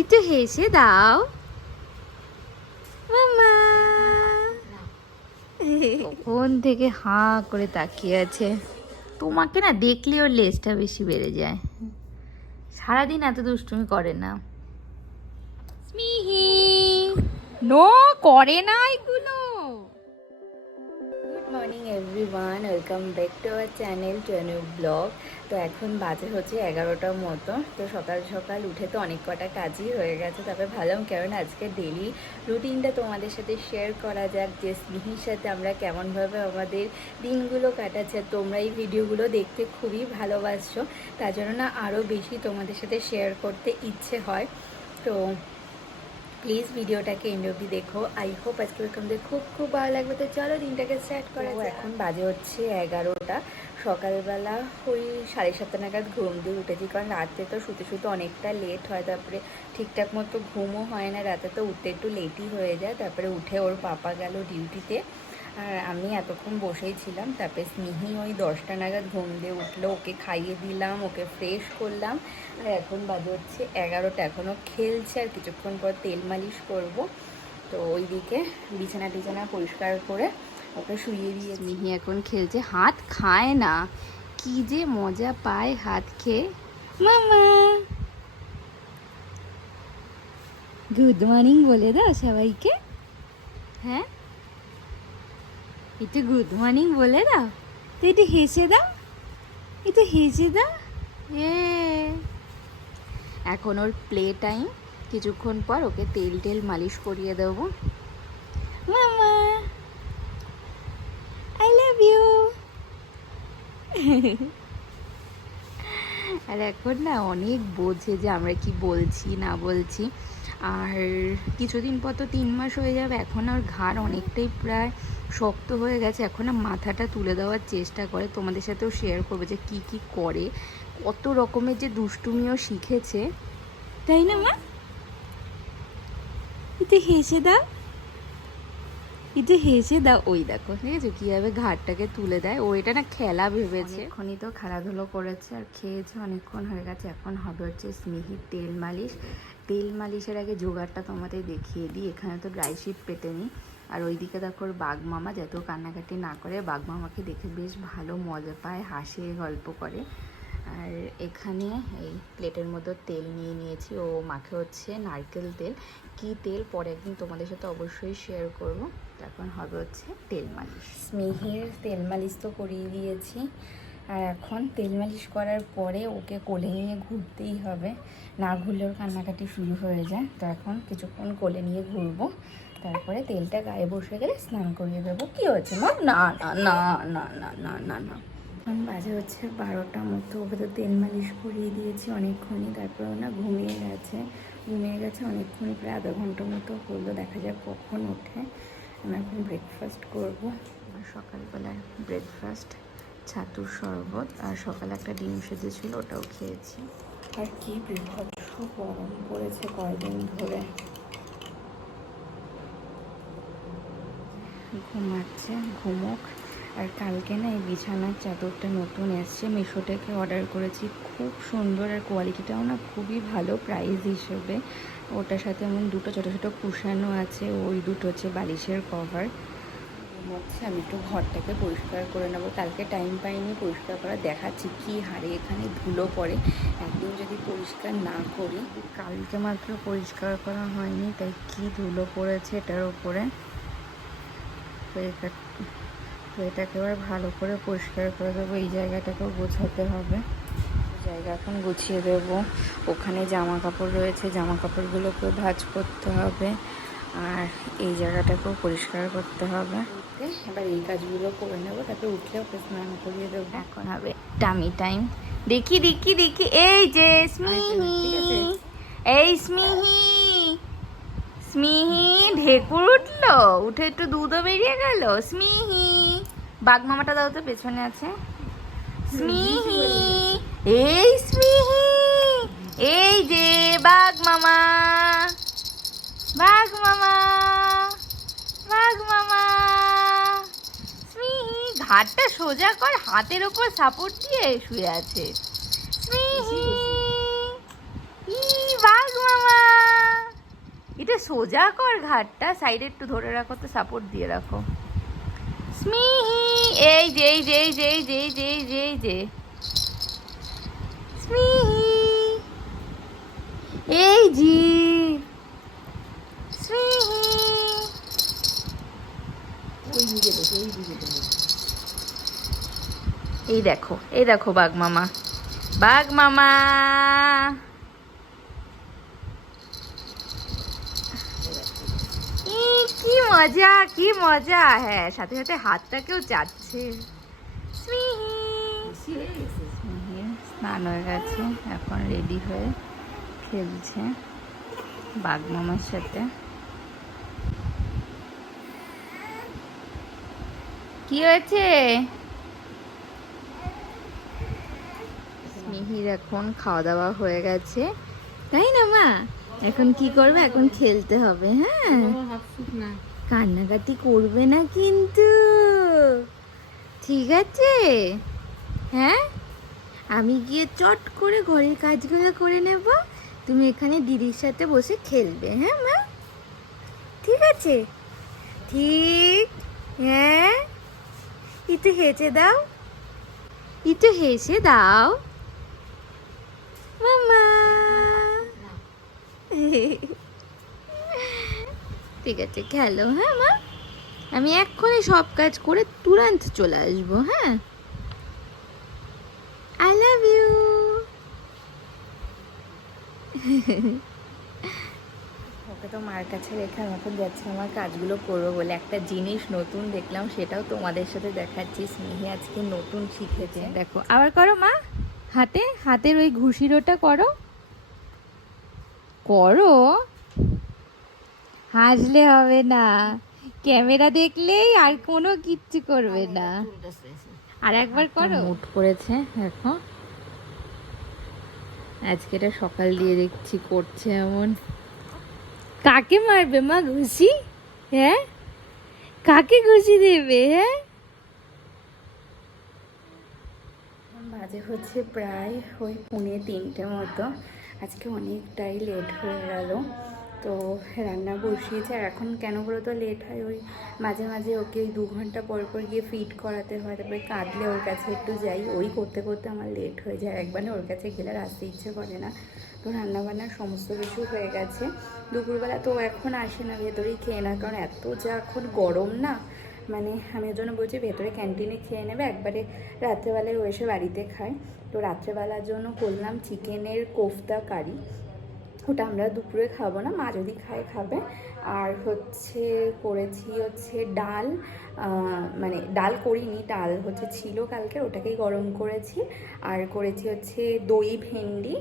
একটু হেসে দাও মামা। তখন থেকে হাঁ করে তাকিয়ে আছে। তোমাকে না দেখলে ওর লেজটা বেশি বেড়ে যায়। সারাদিন এত দুষ্টুমি করে না। স্মিহি নো করে না এগুলো। Good morning everyone, welcome back to our channel to a new blog. তো এখন বাজে হচ্ছে 11টার মতো। তো সকাল সকাল উঠে তো অনেক কটা কাজই হয়ে গেছে, তবে ভাবলাম কারণ আজকে ডেলি রুটিনটা তোমাদের সাথে শেয়ার করা যাক, যে স্নেহির সাথে আমরা কেমনভাবে আমাদের দিনগুলো কাটাচ্ছে। তোমরা এই ভিডিওগুলো দেখতে খুবই ভালোবাসছো, তার জন্য না আরও বেশি তোমাদের সাথে শেয়ার করতে ইচ্ছে হয়। তো প্লিজ ভিডিওটাকে এন্ড অবধি দেখো। আই হোপ আজকে তোমাদের খুব খুব ভালো লাগবে। তো চলো দিনটাকে স্টার্ট করা যাক। এখন বাজে হচ্ছে 11টা। সকালবেলা ওই 7:30 নাগাদ ঘুম দিয়ে উঠেছি, কারণ রাতে তো শুতে শুতে অনেকটা লেট হয়, তারপরে ঠিকঠাক মতো ঘুমও হয় না, রাতে তো উঠতে একটু লেটই হয়ে যায়। তারপরে উঠে ওর পাপা গেল ডিউটিতে, আর আমি এতক্ষণ বসেই ছিলাম। তারপরে স্নেহি ওই 10টা নাগাদ ঘুম দিয়ে উঠলো, ওকে খাইয়ে দিলাম, ওকে ফ্রেশ করলাম। আর এখন বাজে হচ্ছে 11টা, এখনও খেলছে, আর কিছুক্ষণ পর তেল মালিশ করব। তো ওইদিকে বিছানা টিছানা পরিষ্কার করে ওকে শুইয়ে দিয়ে স্নেহি এখন খেলছে। হাত খায় না, কি যে মজা পায় হাত খেয়ে। মামা গুড মর্নিং বলে দাও সবাইকে। হ্যাঁ, একটু গুড মর্নিং বলে দাও। তো একটু হেসে দাও, একটু হেসে দাও। এখন ওর প্লে টাইম, কিছুক্ষণ পর ওকে তেল টেল মালিশ করিয়ে দেবো। মামা আই লাভ ইউ। আর এখন না অনেক বোঝে যে আমরা কি বলছি না বলছি। আর কিছুদিন পর তো 3 মাস হয়ে যাবে। এখন আর ঘাড় অনেকটাই প্রায় শক্ত হয়ে গেছে। এখন না মাথাটা তুলে দেওয়ার চেষ্টা করে। তোমাদের সাথেও শেয়ার করবে যে কি কি করে, কত রকমের যে দুষ্টুমিও শিখেছে, তাই না মা? একটু হেসে দাও, একটু হেসে দাও। ওই দেখো, ঠিক আছে কীভাবে ঘাটটাকে তুলে দেয়। ও এটা না খেলা ভেবেছে। এখনই তো খেলাধুলো করেছে আর খেয়েছে, অনেকক্ষণ হয়ে গেছে। এখন হবে হচ্ছে স্নেহির তেল মালিশ। তেল মালিশের আগে জোগাড়টা তোমাদের দেখিয়ে দিই। এখানে তো ড্রাই শিট পেতে নিই। আর ওইদিকে দেখো ওর বাঘ মামা যত কান্নাকাটি না করে, বাঘ মামাকে দেখে বেশ ভালো মজা পায়, হাসে, গল্প করে। আর এখানে এই প্লেটের মধ্যে তেল নিয়ে নিয়েছি। ও মাখে হচ্ছে নারকেল তেল। কি তেল পরে একদিন তোমাদের সাথে অবশ্যই শেয়ার করব। এখন হবে হচ্ছে তেল মালিশ। স্নেহির তেল মালিশ তো করিয়ে দিয়েছি, আর এখন তেল মালিশ করার পরে ওকে কোলে নিয়ে ঘুরতেই হবে, না ঘুরলে ওর কান্নাকাটি শুরু হয়ে যায়। তো এখন কিছুক্ষণ কোলে নিয়ে ঘুরবো, তারপরে তেলটা গায়ে বসে গেলে স্নান করিয়ে দেবো। কী হচ্ছে মা? না না না না না না না না। এখন বাজে হচ্ছে 12টা মতো। ওকে তো তেল মালিশ করিয়ে দিয়েছি অনেকক্ষণই, তারপরে না ঘুমিয়ে গেছে অনেকক্ষণই, প্রায় আধা ঘন্টা মতো হলো। দেখা যাক কখন ওঠে। আমি এখন ব্রেকফাস্ট করবো। আর সকালবেলায় ব্রেকফাস্ট ছাতুর শরবত, আর সকালে একটা ডিম সেজেছিল, ওটাও খেয়েছি। আর কি বিভৎস গরম পড়েছে কয়েকদিন ধরে। ঘুমাচ্ছে, ঘুমোক। আর কালকে না এই বিছানার চাদরটা নতুন এসছে, মিশো থেকে অর্ডার করেছি, খুব সুন্দর, আর কোয়ালিটিটাও না খুবই ভালো প্রাইস হিসেবে। ওটার সাথে এমন দুটো ছোটো ছোটো কুশানও আছে, ওই দুটো হচ্ছে বালিশের কভার। হচ্ছে আমি একটু ঘরটাকে পরিষ্কার করে নেবো, কালকে টাইম পাইনি পরিষ্কার করা। দেখাচ্ছি কি হারে এখানে ধুলো পড়ে, একদিন যদি পরিষ্কার না করি। কালকে মাত্র পরিষ্কার করা হয়নি, তাই কি ধুলো পড়েছে এটার ওপরে। তো এটাকে এবার ভালো করে পরিষ্কার করে দেবো। এই জায়গাটাকেও গোছাতে হবে, জায়গা এখন গুছিয়ে দেবো। ওখানে জামা কাপড় রয়েছে, জামা কাপড়গুলোকেও ভাঁজ করতে হবে, আর এই জায়গাটাকেও পরিষ্কার করতে হবে। এবার এই কাজগুলো করে নেবো, তারপরে উঠলে ওকে স্নান করিয়ে দেবো। এখন হবে টামি টাইম। দেখি দেখি দেখি, এই যে স্মিহি, এই স্মিহি, স্মিহি ঢেকুর উঠলো, উঠে একটু দুধও বেরিয়ে গেল। স্মিহি, বাঘ মামাটা দাও তো, পেছনে আছে। স্মিহি, এই স্মিহি, এই যে বাঘ মামা, বাঘ মামা, বাঘ মামা। স্মিহি ঘাটটা সোজা কর, হাতের ওপর সাপোর্ট দিয়ে শুয়ে আছে। স্মিহি, ই বাঘ মামা। সোজা কর ঘাটটা, সাইডে একটু ধরে রাখো তো, সাপোর্ট দিয়ে রাখো। স্মিহি, এই যে এই যে এই যে এই যে এই যে এই যে এই যে স্মিহি, এই যে স্মিহি, এই দেখো বাঘ মামা, বাঘ মামা। কি মজা, কি মজা। হ্যাঁ, সাথে সাথে হাতটাকেও চাচ্ছে। স্নান হয়ে গেছে, এখন রেডি হয়ে খেলছে বাঘ মামার সাথে। কি হয়েছে? মিহির এখন খাওয়া দাওয়া হয়ে গেছে, তাই না মা? এখন কি করবে? এখন খেলতে হবে। হ্যাঁ, কান্নাকাটি করবে না কিন্তু, ঠিক আছে? হ্যাঁ, আমি গিয়ে চট করে ঘরের কাজগুলো করে নেব, তুমি এখানে দিদির সাথে বসে খেলবে। হ্যাঁ মা, ঠিক আছে? ঠিক। হ্যাঁ, একটু হেসে দাও, একটু হেসে দাও মামা। ঠিক আছে, খেলো। হ্যাঁ মা, আমি এক্ষুনি সব কাজ করে তুরন্ত চলে আসবো। হ্যাঁ, আই লাভ ইউ। ওকে তো মার কাছে রেখে আমি এখন যাচ্ছি আমার কাজগুলো করবো বলে। একটা জিনিস নতুন দেখলাম, সেটাও তোমাদের সাথে দেখাচ্ছি। স্নেহি আজকে নতুন শিখেছে, দেখো। আবার করো মা, হাতে, হাতের ওই ঘুষিরোটা করো, করো। হাসলে হবে না, ক্যামেরা দেখলেই আর কোনো কিচ্ছু করবে না। আর একবার করো। মুড করেছে দেখো, আজকে এটা সকাল দিয়ে দেখছি করছে এমন। কাকে মারবে মা ঘুষি? হ্যাঁ, কাকে ঘুষি দেবে? হ্যাঁ, বাজে হচ্ছে প্রায় ওই 2:45 মতো। আজকে অনেকটাই লেট হয়ে গেল, তো রান্না বসিয়েছে। আর এখন কেন বলো তো লেট হয়, ওই মাঝে মাঝে ওকে 2 ঘন্টা পর পর গিয়ে ফিড করাতে হয়, তারপরে কাঁদলে ওর কাছে একটু যাই, ওই করতে করতে আমার লেট হয়ে যায়। একবারে ওর কাছে গেলে আর আসতে ইচ্ছে করে না। তো রান্নাবান্নার সমস্ত কিছু হয়ে গেছে। দুপুরবেলা তো এখন আসে না, ভেতরেই খেয়ে না, কারণ এত যা এখন গরম না, মানে আমি ওর জন্য বলছি ভেতরে ক্যান্টিনে খেয়ে নেবে, একবারে রাত্রেবেলায় ও এসে বাড়িতে খায়। তো রাত্রেবেলার জন্য করলাম চিকেনের কোফতা কারি, ওটা আমরা দুপুরে খাবো না, মা যদি খায় খাবে। আর হচ্ছে করেছি হচ্ছে ডাল, মানে ডাল করিনি, ডাল হচ্ছে ছিল কালকে, ওটাকেই গরম করেছি। আর করেছি হচ্ছে দই ভেন্ডি,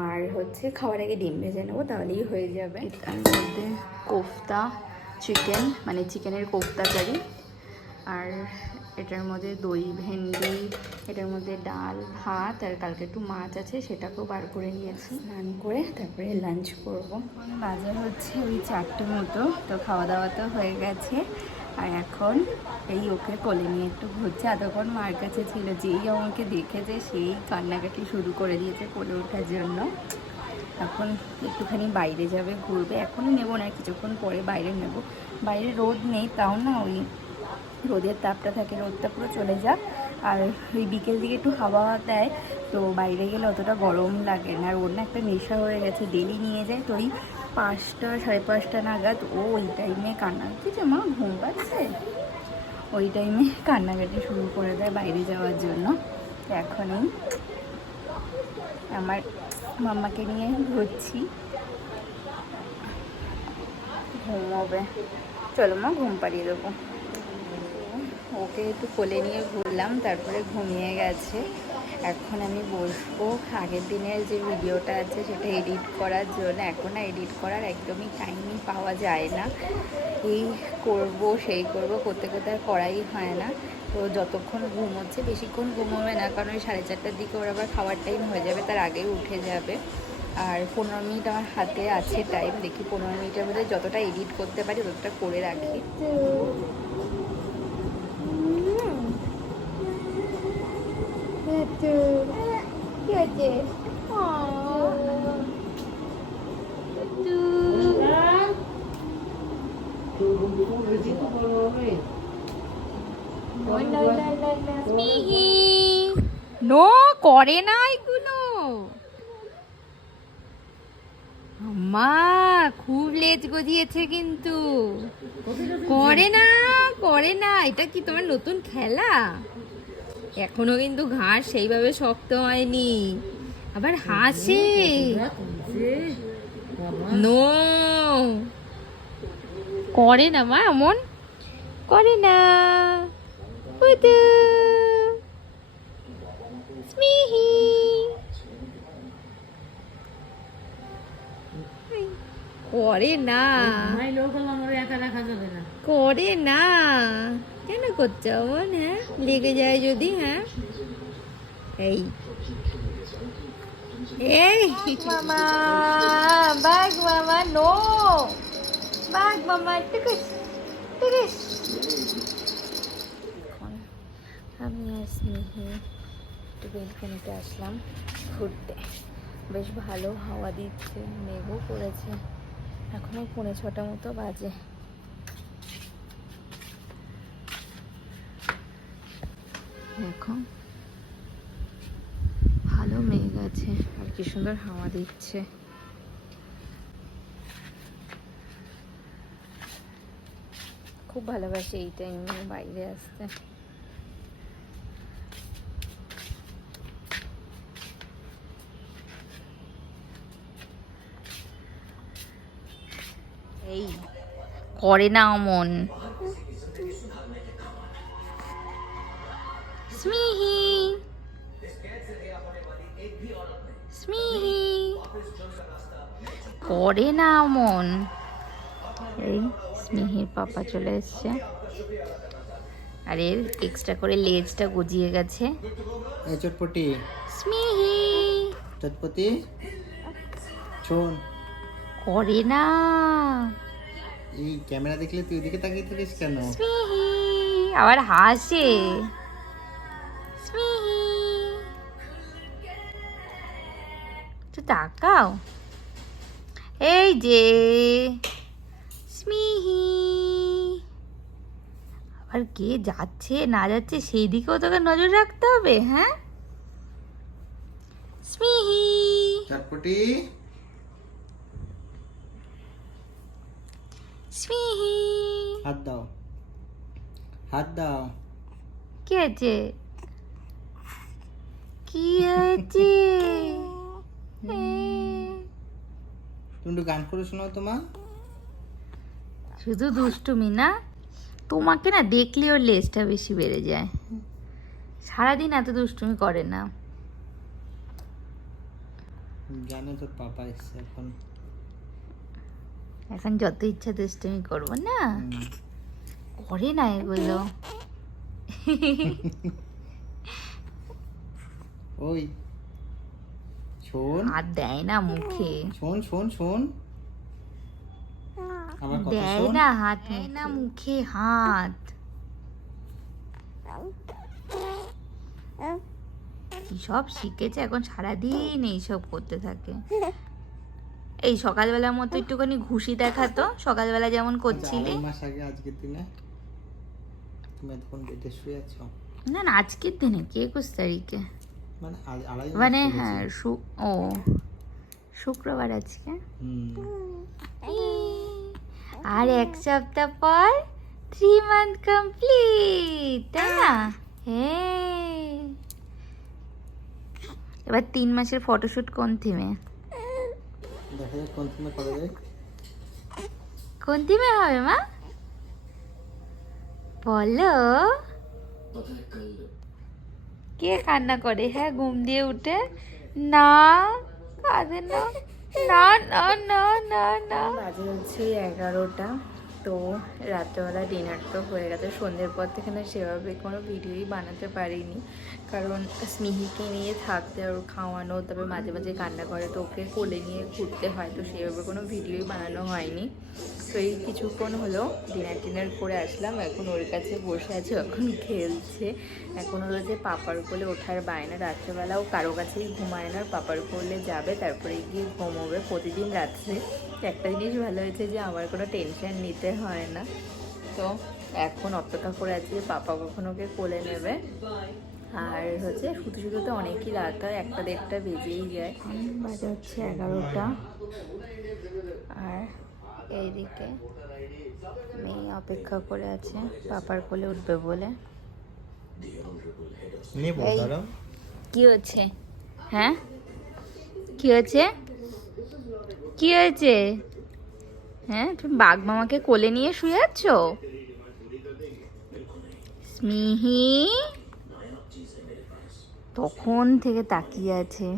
আর হচ্ছে খাওয়ার আগে ডিম ভেজে নেবো, তাহলেই হয়ে যাবে। তার মধ্যে কোফতা চিকেন, মানে চিকেনের কোফতা কারি, আর এটার মধ্যে দই ভেন্ডি, এটার মধ্যে ডাল ভাত, আর কালকে একটু মাছ আছে, সেটাকেও বার করে নিয়েছি। স্নান করে তারপরে লাঞ্চ করব। বাজার হচ্ছে ওই 4টে মতো, তো খাওয়া দাওয়া তো হয়ে গেছে। আর এখন এই ওকে কোলে নিয়ে একটু ঘুরছে। এতক্ষণ মার কাছে ছিল, যেই আমাকে দেখেছে সেই কান্নাকাটি শুরু করে দিয়েছে কোলে ওঠার জন্য। এখন একটুখানি বাইরে যাবে, ঘুরবে। এখনই নেবো না, কিছুক্ষণ পরে বাইরে নেব। বাইরে রোদ নেই, তাও না ওই রোদের তাপটা থাকে, রোদটা পুরো চলে যাক। আর ওই বিকেল দিকে একটু হাওয়া দেয়, তো বাইরে গেলে অতটা গরম লাগে না। আর ওর না একটা নেশা হয়ে গেছে, ডেলি নিয়ে যায়, তো ওই 5টা 5:30 নাগাদ ও ওই টাইমে কান্নাকাটি, যে মা ঘুম পাচ্ছে, ওই টাইমে কান্নাকাটি শুরু করে দেয় বাইরে যাওয়ার জন্য। এখনই আমার মাম্মাকে নিয়ে ঘুরছি, ঘুমোবে। চলো মা, ঘুম পাড়িয়ে দেবো। ওকে একটু কোলে নিয়ে ঘুরলাম, তারপরে ঘুমিয়ে গেছে। এখন আমি বসবো আগের দিনের যে ভিডিওটা আছে সেটা এডিট করার জন্য। এখন না এডিট করার একদমই টাইমই পাওয়া যায় না, এই করব সেই করব করতে করতে আর করাই হয় না। তো যতক্ষণ ঘুমোচ্ছে, বেশিক্ষণ ঘুমোবে না, কারণ ওই 4:30টার দিকে ওর আবার খাওয়ার টাইম হয়ে যাবে, তার আগেই উঠে যাবে। আর 15 মিনিট আমার হাতে আছে টাইম, দেখি 15 মিনিটের মধ্যে যতটা এডিট করতে পারি ততটা করে রাখি। কি হয়েছে? নো করে না এগুলো। মা খুব লেজ গজিয়েছে কিন্তু। করে না করে না, এটা কি তোমার নতুন খেলা? এখনো কিন্তু ঘাস সেইভাবে শক্ত হয়নি, আবার হাসে। নো করে না মা, এমন করে না। পুতু স্মিহি করে না, করে না। কেন করছো এমন? হ্যাঁ লেগে যায় যদি। হ্যাঁ এই এই মামা বাঘ, মামা নো বাঘ, মামা টিকিস টিকিস। আমি আর স্নেহে একটু বেলকনিতে আসলাম ঘুরতে। বেশ ভালো হাওয়া দিচ্ছে, মেঘও পড়েছে। এখনো 5:45 মতো বাজে। এখন ভালো মেঘ আছে আর কি সুন্দর হাওয়া দিচ্ছে। খুব ভালোবাসি এই টাইমে বাইরে আসতে। এই করে না অমন। স্মিহি স্মিহি করে না অমন। এই স্মিহির পাপা চলে এসছে, আর এর এক্সট্রা করে লেজটা গজিয়ে গেছে। এই চটপটি স্মিহি চটপটি শোন, করে না। এই ক্যামেরা দেখলে তুই ওদিকে তাকিয়ে থাকিস কেন? স্মিহি আবার হাসে। স্মিহি তো তাকাও। এই যে স্মিহি, আবার কে যাচ্ছে না যাচ্ছে সেই দিকেও তোকে নজর রাখতে হবে। হ্যাঁ স্মিহি চটপটি স্মিহি হাত দাও, হাত দাও। কি হয়েছে? কি হয়েছে? তুমি একটু গান করে শোনাও তো মা। শুধু দুষ্টুমি না, তোমাকে না দেখলে ওর লেজটা বেশি বেড়ে যায়। সারাদিন এত দুষ্টুমি করে না। জানে তোর পাপা এসছে এখন। এখন যত ইচ্ছা দুষ্টুমি করবো না, করে না এগুলো। ওই শোন, হাত দেয় না মুখে, শোন শোন শোন, আমার কথা দেয় শোন। না হাত, দেয় না মুখে হাত। কি সব শিখেছে এখন, সারাদিন এইসব করতে থাকে। এই সকালবেলার মতো একটুখানি ঘুষি দেখাতো, সকালবেলা যেমন করছিলি। 2.5 মাস আগে আজকের দিনে তুমি এতক্ষণ বেডে শুয়ে আছো? না না আজকের দিনে কি 21 তারিখে, মানে 2.5 মাস মানে হয়েছে। হ্যাঁ ও শুক্রবার আজকে। আর 1 সপ্তাহ পর 3 মান্থ কমপ্লিট, তাই না? হ্যাঁ এবার 3 মাসের ফটোশুট কোন থিমে? দেখা যাক কোন থিমে করা যায়। কোন থিমে হবে মা বলো? কে কান্না করে? হ্যাঁ ঘুম দিয়ে উঠে না কাঁদে না, না না না না না। বাজে হচ্ছে 11টা। তো রাত্রেবেলা ডিনার তো হয়ে গেছে, সন্ধ্যের পর থেকে না সেভাবে কোনো ভিডিওই বানাতে পারিনি, কারণ স্মিহিকে নিয়ে থাকতে আর খাওয়ানো, তবে মাঝে মাঝে কান্না করে তো ওকে কোলে নিয়ে ঘুরতে হয়, তো সেভাবে কোনো ভিডিওই বানানো হয়নি। তো এই কিছুক্ষণ হলো ডিনার করে আসলাম, এখন ওর কাছে বসে আছে, এখন খেলছে। এখন হলো যে পাপার কোলে ওঠার বায়না, রাত্রেবেলাও কারো কাছেই ঘুমায় না, পাপার কোলে যাবে তারপরে গিয়ে ঘুমোবে প্রতিদিন রাত্রে। একটা জিনিস ভালো হয়েছে যে আমার কোনো টেনশন নিতে হয় না, তো এখন অপেক্ষা করে আছি যে পাপা কখন ওকে কোলে নেবে। আর হচ্ছে শুধু শুধু তো অনেকই রাত হয়, 1টা 1:30 বেজেই যায়। বাজে হচ্ছে 11টা। আর এইদিকে মেয়ে অপেক্ষা করে আছে পাপার কোলে উঠবে বলে। এই, কি হচ্ছে? হ্যাঁ, কি হয়েছে? কি হয়েছে? হ্যাঁ, তুমি বাঘ মামাকে কোলে নিয়ে শুয়ে আছো? স্মিহি তখন থেকে তাকিয়ে আছে।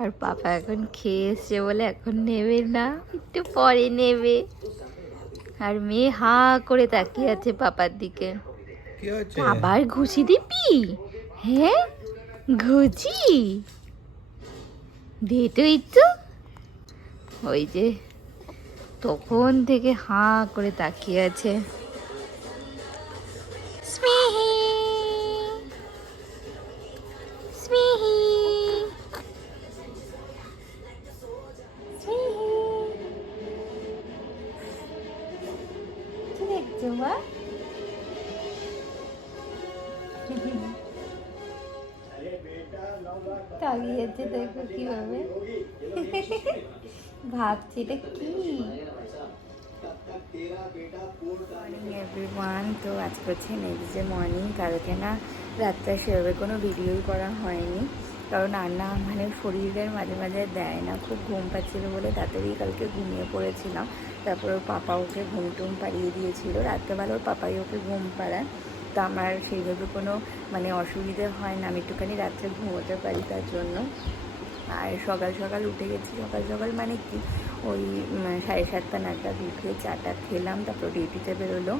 আর পাপা এখন খেয়ে এসছে বলে এখন নেবে না, একটু পরে নেবে। আর মেয়ে হা করে তাকিয়ে আছে পাপার দিকে। আবার ঘুষি দিবি? হ্যাঁ, ঘুষি দেটই তো। ওই যে তখন থেকে হা করে তাকিয়ে আছে। স্মিহি, স্মিহি, স্মিহি, কি দেখছো মা? তাকিয়েছে দেখো কিভাবে, ভাবছি এটা কি। মর্নিং এভরিওয়ান, তো আজকে হচ্ছে নেক্সট ডে মর্নিং। কালকে না রাত্রে সেভাবে কোনো ভিডিওই করা হয়নি, কারণ রান্না মানে শরীরের মাঝে মাঝে দেয় না, খুব ঘুম পাচ্ছিল বলে তাড়াতাড়ি কালকে ঘুমিয়ে পড়েছিলাম। তারপর ওর পাপা ওকে ঘুম টুম পাড়িয়ে দিয়েছিল, রাত্রেবেলা ওর পাপাই ওকে ঘুম পাড়ায়। তো আমার সেইভাবে কোনো মানে অসুবিধে হয় না, আমি একটুখানি রাত্রে ঘুমোতে পারি তার জন্য। আর সকাল সকাল উঠে গেছি, সকাল সকাল মানে কি ওই 7:30 নাগাদ উঠে চাটা খেলাম, তারপর ডিউটিতে বেরোলো।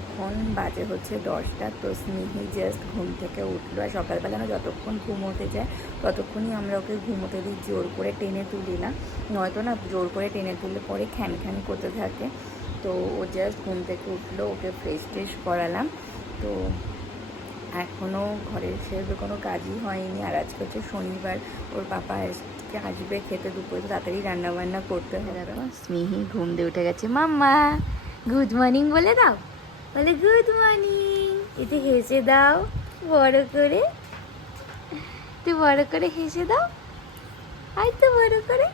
এখন বাজে হচ্ছে 10টা। তো স্নেহি জাস্ট ঘুম থেকে উঠলো। আর সকালবেলা না যতক্ষণ ঘুমোতে যায় ততক্ষণই আমরা ওকে ঘুমোতে দিই, জোর করে টেনে তুলি না, নয়তো না জোর করে টেনে তুললে পরে খ্যান খ্যান করতে থাকে। তো ও জাস্ট ঘুম থেকে উঠলো, ওকে ফ্রেশ ট্রেশ করালাম। তো এখনও ঘরের সেভাবে কোনো কাজই হয়নি। আর আজকে হচ্ছে শনিবার, ওর পাপা আজকে আসবে খেতে, দুপুরে তো তাড়াতাড়ি রান্নাবান্না করতে হবে। দেখো স্মিহি ঘুম দিয়ে উঠে গেছে। মাম্মা গুড মর্নিং বলে দাও, বলে গুড মর্নিং। এতে হেসে দাও বড় করে, তুই বড় করে হেসে দাও, আর তো বড় করে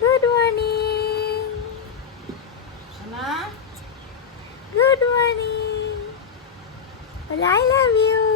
গুড মর্নিং, গুড মর্নিং, বলে আই লাভ ইউ।